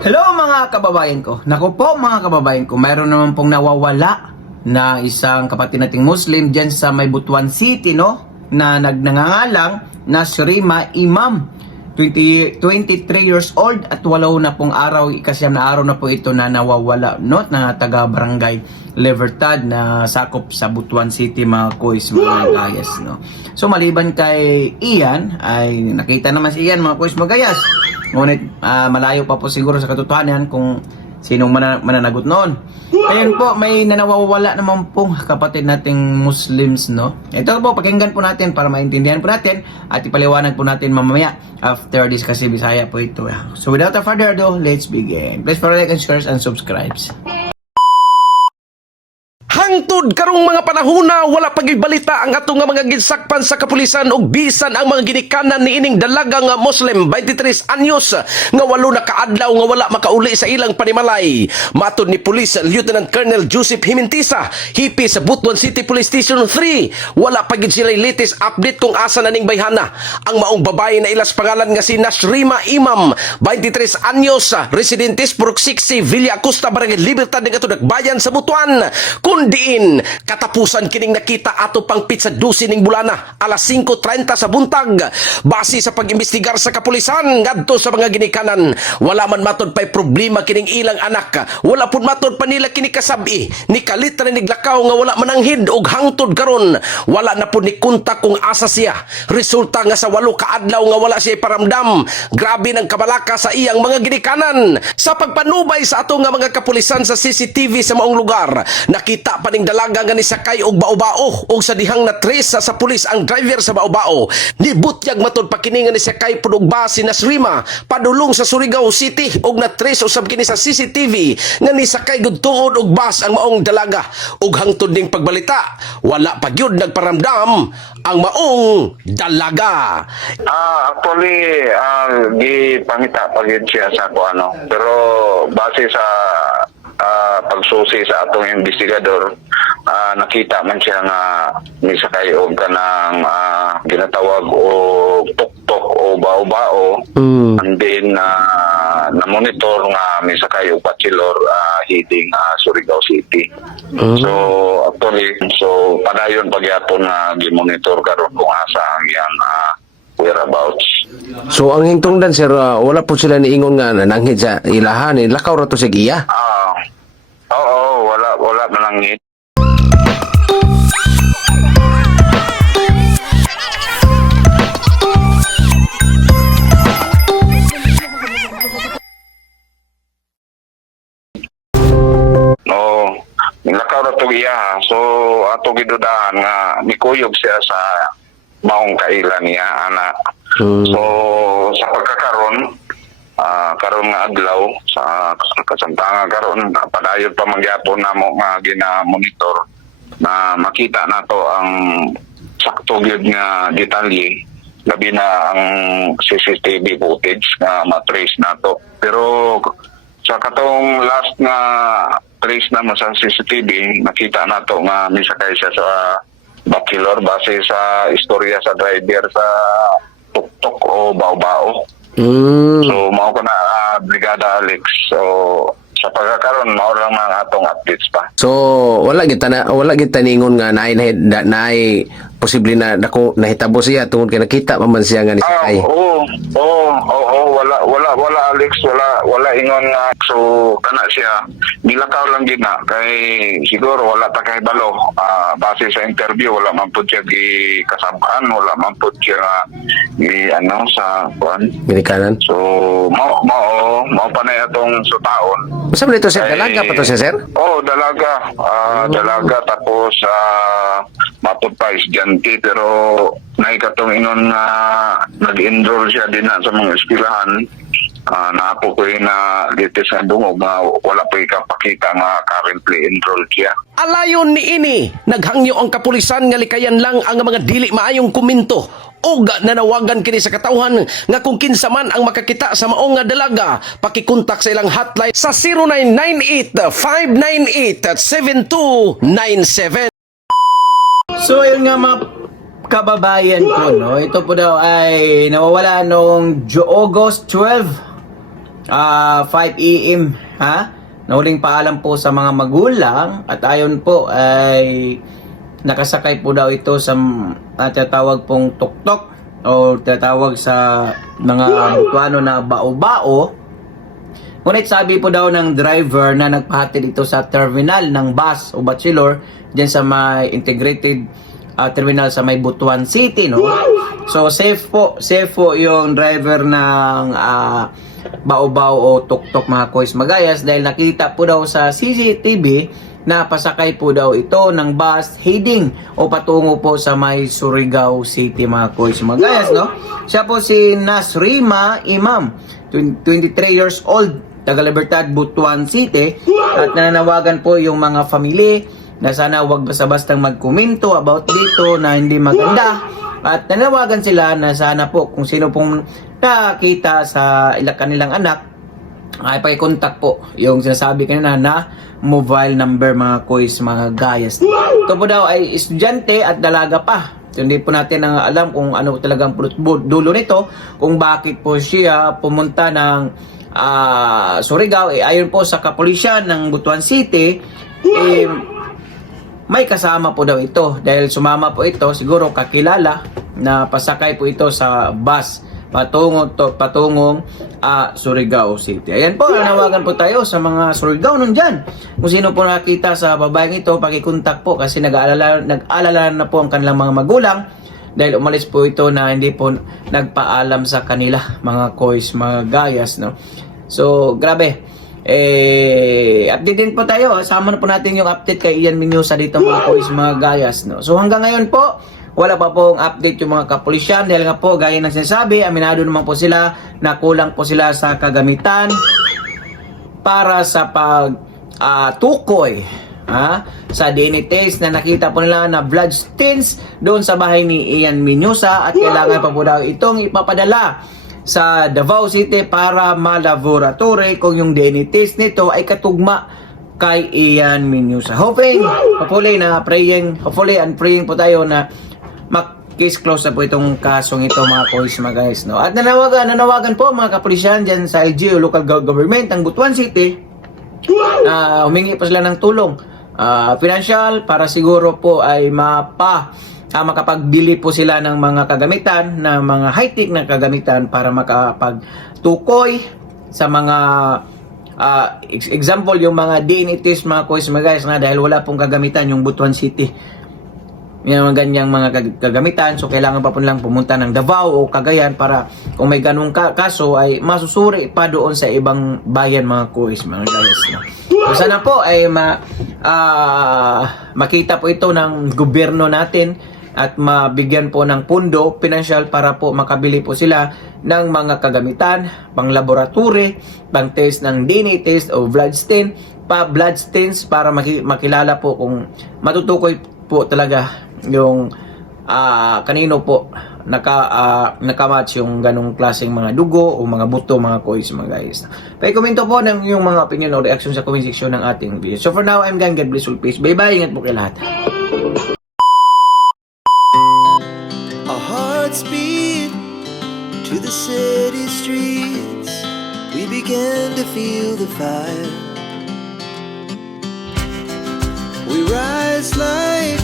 Hello mga kababayan ko. Naku po mga kababayan ko, mayroon naman pong nawawala na isang kapatid nating Muslim dyan sa may Butuan City, no? Na nagngangalang na Shrima Imam. 23 years old at walo na pong araw, ikasyam na araw na po ito na nawawala, no? Na taga barangay Libertad na sakop sa Butuan City, mga kuys, mga gayas, no? So maliban kay Ian, ay nakita naman si Ian, mga kuys, magayas. Ngunit malayo pa po siguro sa katotohanan kung sinong mananagot noon. Ayan po, may nanawawala naman pong kapatid nating Muslims, no? Ito po, pakinggan po natin para maintindihan po natin at ipaliwanag po natin mamaya after this kasi Bisaya po ito. So without further ado, let's begin. Please follow, like, and share, and subscribe. Hangtod karong mga panahona wala pagibalita ang ato nga mga ginsakpan sa kapulisan ug bisan ang mga ginikanan niining dalaga nga Muslim 23 anyos nga walo na kaadlaw nga wala makauli sa ilang panimalay. Matod ni Police Lieutenant Colonel Joseph Himintisa, hipi sa Butuan City Police Station 3, wala pa gid sila latest update kung asa na ning bayhana. Ang maong babae na ilas pangalan nga si Shrima Imam, 23 anyos, residentes Purok 6, Villa Acosta, Barangay Libertad nga Nagbayan sa Butuan. Diin, katapusan kining nakita ato pang pizza 12 ning bulana, alas 5:30 sa buntag. Base sa pag-imbestigar sa kapulisan ngadto sa mga ginikanan, wala man matod pay problema kining ilang anak. Wala pud matod pa nila kini kasabi ni kalit na niglakaw nga wala mananghid og hangtod karon. Wala na pud ni kontak kung asa siya. Resulta nga sa 8 kaadlaw nga wala siya paramdam. Grabe ng kabalaka sa iyang mga ginikanan. Sa pagpanubay sa ato nga mga kapulisan sa CCTV sa maong lugar, nakita pa ning dalaga nga ni sakay og baobao og sa dihang na trace sa pulis ang driver sa baobao. Nibutyag matod pa kini nga ni sakay pud og bus si Shrima padulong sa Surigao City og na trace usab kini sa CCTV nga ni sakay gud tuod og bus ang maong dalaga. Ug hangtod ning pagbalita, wala pa gyud nagparamdam ang maong dalaga. Actually, gipangita pa gyud siya sa ano. Pero base sa pagsusi sa atong investigador, nakita man siya nga misakay og kanang ginatawag og tuktok o bao-bao. And then na-monitor nga misakay og bachelor heading Surigao City. So actually, padayon pagyapon nga gi-monitor karon kung asa ang iyang whereabouts. So ang hingtungdan sir, wala po sila niingon nga nananghid sa ilahan, lakaw ra to sa giya. Oo, wala mananghid. Nilakaw ra to iya. So ato gidudahan nga mikuyog siya sa maong kailan niya anak. So sa pagkakaroon karon nga adlaw sa kasamtangan karon padayon pa magyapon namo nga gina-monitor na makita nato ang sakto gyud nga detalye, labi na ang CCTV footage nga matrace nato. Pero sa katong last nga trace na sa CCTV, nakita nato nga misakay siya sa bachelor base sa istorya sa driver sa tuktok o bao-bao. So mao ko na Brigada Alex. So sa pagkakaroon mao lang mga atong updates pa. So wala kita ningon nga naay posible na nako nahitabo siya tungod kay nakita man siya nga ni sakay. Wala Alex, wala ingon nga. So kana siya nilakaw lang gid na kay siguro wala ta kay balo. Base sa interview wala man pud siya gikasabkan, wala man pud siya sa kuan ginikanan. So mao pa na atong sutaon. Basta man ito sir, dalaga pa to siya sir? Dalaga. Dalaga tapos matod pa estudyante pero naikatong inon na nag-enroll siya din sa mga eskwelahan. Naapo ko na latest nga dungog na wala pa ikapakita nga currently enrolled siya. Alayon ni ini, naghangyo ang kapulisan nga likayan lang ang mga dili maayong komento og nanawagan kini sa katawhan nga kung kinsa man ang makakita sa maong nga dalaga, pakikontak sa ilang hotline sa 0998-598-7297. So ayun nga mga kababayan ko, no? Ito po daw ay nawawala noong August 12 5 AM, ha? Na huling paalam po sa mga magulang at ayon po ay nakasakay po daw ito sa tinatawag pong tuktok o tinatawag sa mga Butuano na bao-bao. Ngunit sabi po daw ng driver na nagpahatid ito sa terminal ng bus o bachelor dyan sa may integrated terminal sa may Butuan City, no? So safe po yung driver ng bao-bao o tuktok mga kois magayas dahil nakita po daw sa CCTV na pasakay po daw ito ng bus heading o patungo po sa may Surigao City mga kois magayas, no? Siya po si Nasrima Imam, 23 years old, taga Libertad, Butuan City, at nananawagan po yung mga family na sana wag basta-bastang magkomento about dito na hindi maganda. At nanawagan sila na sana po kung sino pong nakita sa kanilang anak ay pakikontak po yung sinasabi kanina na mobile number mga kois mga gayas. Ito po daw ay estudyante at dalaga pa. So, hindi po natin alam kung ano talagang dulo nito, kung bakit po siya pumunta ng Surigao. Ayon po sa kapulisyan ng Butuan City, may kasama po daw ito dahil sumama po ito, siguro kakilala na pasakay po ito sa bus patungong Surigao City. Ayan po, nanawagan po tayo sa mga Surigao nun dyan. Kung sino po nakita sa babaeng ito, pakikontak po kasi nag-aalala na po ang kanilang mga magulang dahil umalis po ito na hindi po nagpaalam sa kanila, mga kois, mga gayas, no? So, grabe. Update din po tayo. Sama na po natin yung update kay Ian Minyosa dito mga kois, mga gayas, no? So hanggang ngayon po, wala pa pong update yung mga kapulisyan dahil nga po, gaya ng sinasabi, aminado naman po sila na kulang po sila sa kagamitan para sa tukoy sa DNA test na nakita po nila na blood stains doon sa bahay ni Ian Minyosa at kailangan pa po daw itong ipapadala sa Davao City para malaboratory kung yung DNA test nito ay katugma kay Ian Minyosa. Hopefully and praying po tayo na case close na po itong kasong ito mga kois mga guys, no? At nanawagan po mga kapulisyan dyan sa LGU local government ng Butuan City, humingi po sila ng tulong financial para siguro po ay makapagbili po sila ng mga kagamitan, na mga high-tech na kagamitan para makapagtukoy sa mga example yung mga DNA test mga kois mga guys, na dahil wala pong kagamitan yung Butuan City yung ganyang mga kagamitan. So kailangan pa po nilang pumunta ng Davao o Cagayan para kung may ganung kaso ay masusuri pa doon sa ibang bayan mga kois mga guys, no? So sana po ay makita po ito ng gobyerno natin at mabigyan po ng pundo pinansyal para po makabili po sila ng mga kagamitan pang laboratory, pang test ng DNA test o blood stains para makilala po kung matutukoy po talaga yung kanino po nakamatch yung ganong klaseng mga dugo o mga buto mga kois mga guys. Pakikomento po ng yung mga opinion o reaction sa comment section ng ating video. So for now, I'm Gan. God bless all, peace. Bye bye. Ingat po kayo lahat. Our hearts beat to the city streets. We began to feel the fire. We rise like